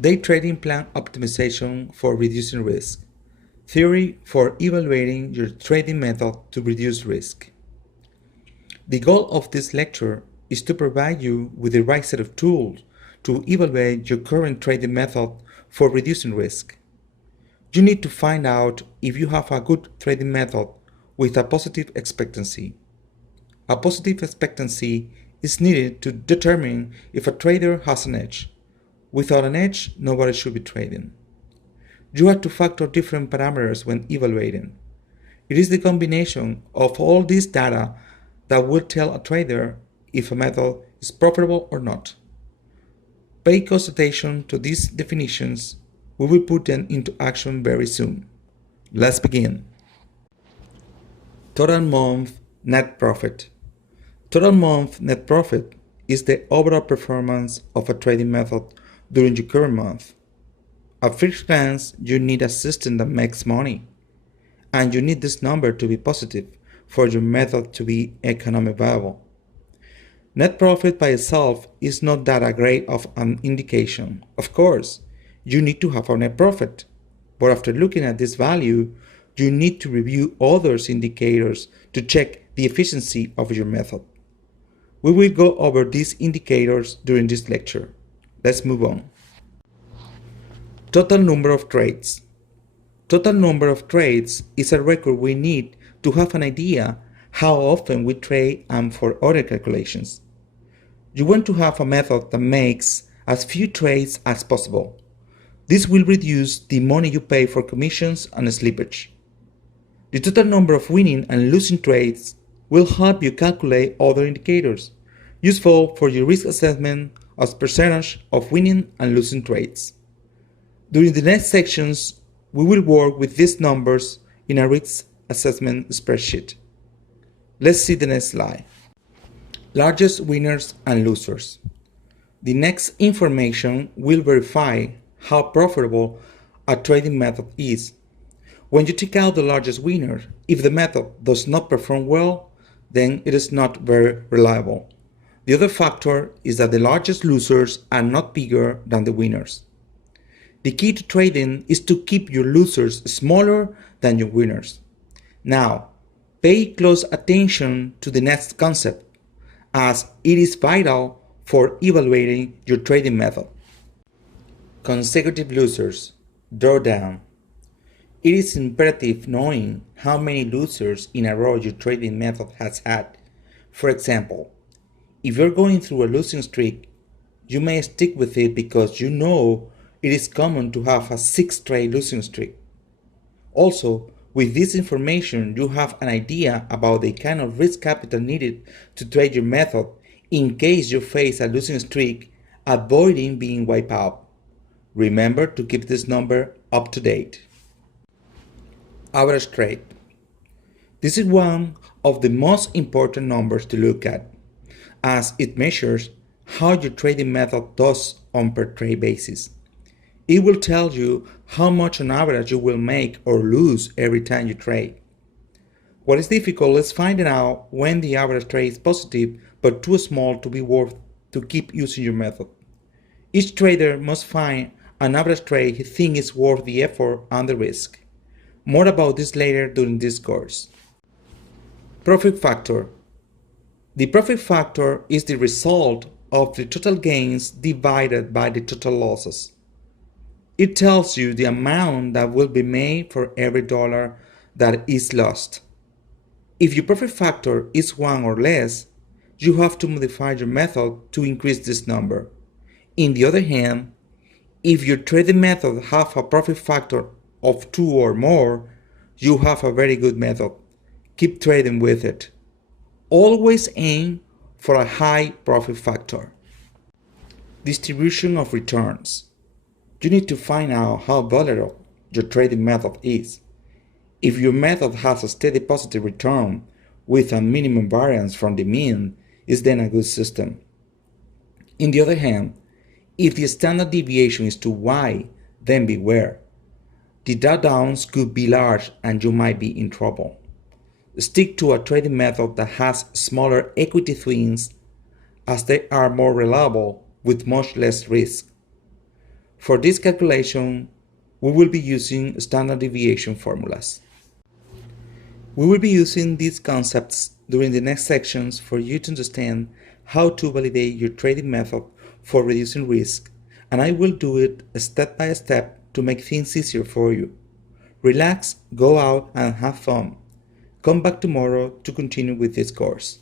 Day trading plan optimization for reducing risk. Theory for evaluating your trading method to reduce risk. The goal of this lecture is to provide you with the right set of tools to evaluate your current trading method for reducing risk. You need to find out if you have a good trading method with a positive expectancy. A positive expectancy is needed to determine if a trader has an edge. Without an edge, nobody should be trading. You have to factor different parameters when evaluating. It is the combination of all this data that will tell a trader if a method is profitable or not. Pay close attention to these definitions. We will put them into action very soon. Let's begin. Total month net profit. Total month net profit is the overall performance of a trading method during your current month. At first glance, you need a system that makes money, and you need this number to be positive for your method to be economically viable. Net profit by itself is not that great of an indication. Of course, you need to have a net profit, but after looking at this value, you need to review other indicators to check the efficiency of your method. We will go over these indicators during this lecture. Let's move on. Total number of trades. Total number of trades is a record we need to have an idea how often we trade and for other calculations. You want to have a method that makes as few trades as possible. This will reduce the money you pay for commissions and slippage. The total number of winning and losing trades will help you calculate other indicators, useful for your risk assessment as percentage of winning and losing trades. During the next sections, we will work with these numbers in a risk assessment spreadsheet. Let's see the next slide. Largest winners and losers. The next information will verify how profitable a trading method is. When you take out the largest winner, if the method does not perform well, then it is not very reliable. The other factor is that the largest losers are not bigger than the winners. The key to trading is to keep your losers smaller than your winners. Now, pay close attention to the next concept, as it is vital for evaluating your trading method. Consecutive losers, drawdown. It is imperative knowing how many losers in a row your trading method has had. For example, if you're going through a losing streak, you may stick with it because you know it is common to have a 6-trade losing streak. Also, with this information, you have an idea about the kind of risk capital needed to trade your method in case you face a losing streak, avoiding being wiped out. Remember to keep this number up to date. Average trade. This is one of the most important numbers to look at, as it measures how your trading method does on per trade basis. It will tell you how much on average you will make or lose every time you trade. What is difficult is finding out when the average trade is positive but too small to be worth to keep using your method. Each trader must find an average trade he thinks is worth the effort and the risk. More about this later during this course. Profit factor. The profit factor is the result of the total gains divided by the total losses. It tells you the amount that will be made for every dollar that is lost. If your profit factor is 1 or less, you have to modify your method to increase this number. On the other hand, if your trading method has a profit factor of 2 or more, you have a very good method. Keep trading with it. Always aim for a high profit factor. Distribution of returns. You need to find out how volatile your trading method is. If your method has a steady positive return with a minimum variance from the mean, it's then a good system. On the other hand, if the standard deviation is too wide, then beware. The drawdowns could be large and you might be in trouble. Stick to a trading method that has smaller equity swings, as they are more reliable with much less risk. For this calculation, we will be using standard deviation formulas. We will be using these concepts during the next sections for you to understand how to validate your trading method for reducing risk, and I will do it step by step to make things easier for you. Relax, go out and have fun. Come back tomorrow to continue with this course.